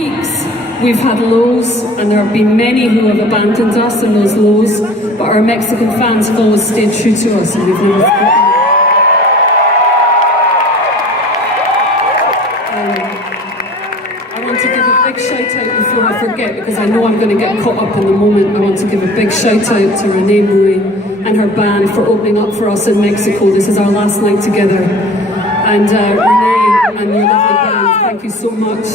peaks, we've had lows, and there have been many who have abandoned us in those lows, but our Mexican fans have always stayed true to us, and we've never forgotten. I want to give a big shout out before I forget, because I know I'm going to get caught up in the moment. I want to give a big shout out to Renee Mui and her band for opening up for us in Mexico. This is our last night together. And Renee and your lovely band, thank you so much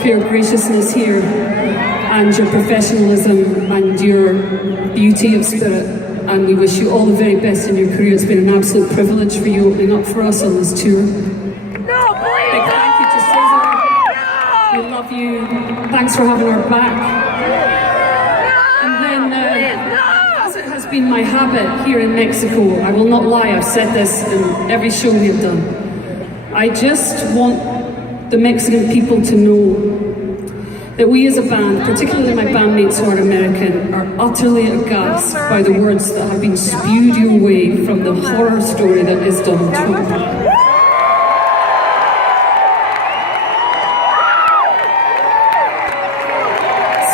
for your graciousness here and your professionalism and your beauty of spirit. And we wish you all the very best in your career. It's been an absolute privilege for you opening up for us on this tour. Big thank you to Cesar. We love you. Thanks for having our back. And then, as it has been my habit here in Mexico, I will not lie, I've said this in every show we have done. I just want the Mexican people to know that we as a band, particularly my bandmates who are American, are utterly aghast by the words that have been spewed your way from the horror story that is Donald Trump.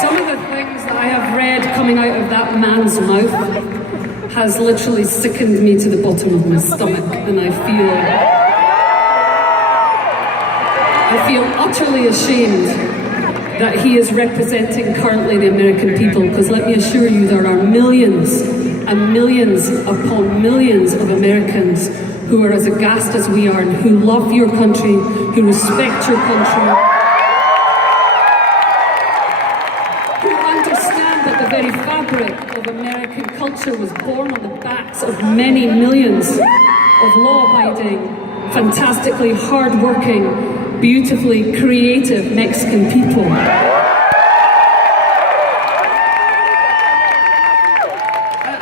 Some of the things that I have read coming out of that man's mouth has literally sickened me to the bottom of my stomach, and I feel utterly ashamed that he is representing currently the American people, because let me assure you, there are millions and millions upon millions of Americans who are as aghast as we are, and who love your country, who respect your country, who understand that the very fabric of American culture was born on the backs of many millions of law-abiding, fantastically hard-working, beautifully creative Mexican people. I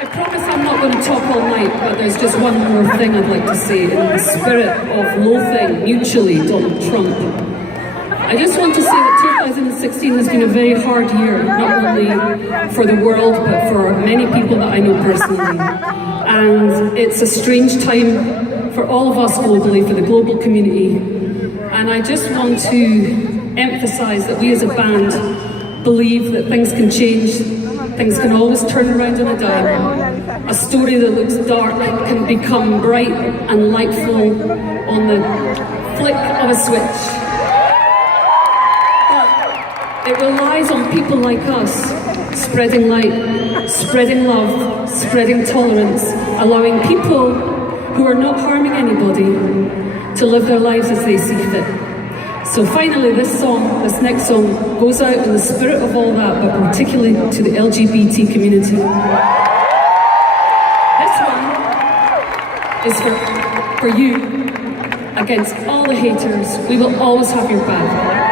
promise I'm not going to talk all night, but there's just one more thing I'd like to say in the spirit of loathing mutually Donald Trump. I just want to say that 2016 has been a very hard year, not only for the world, but for many people that I know personally. And it's a strange time for all of us globally, for the global community. And I just want to emphasize that we as a band believe that things can change, things can always turn around on a dime. A story that looks dark can become bright and lightful on the flick of a switch. But it relies on people like us, spreading light, spreading love, spreading tolerance, allowing people who are not harming anybody to live their lives as they see fit. So finally, this next song, goes out in the spirit of all that, but particularly to the LGBT community. This one is for you, against all the haters. We will always have your back.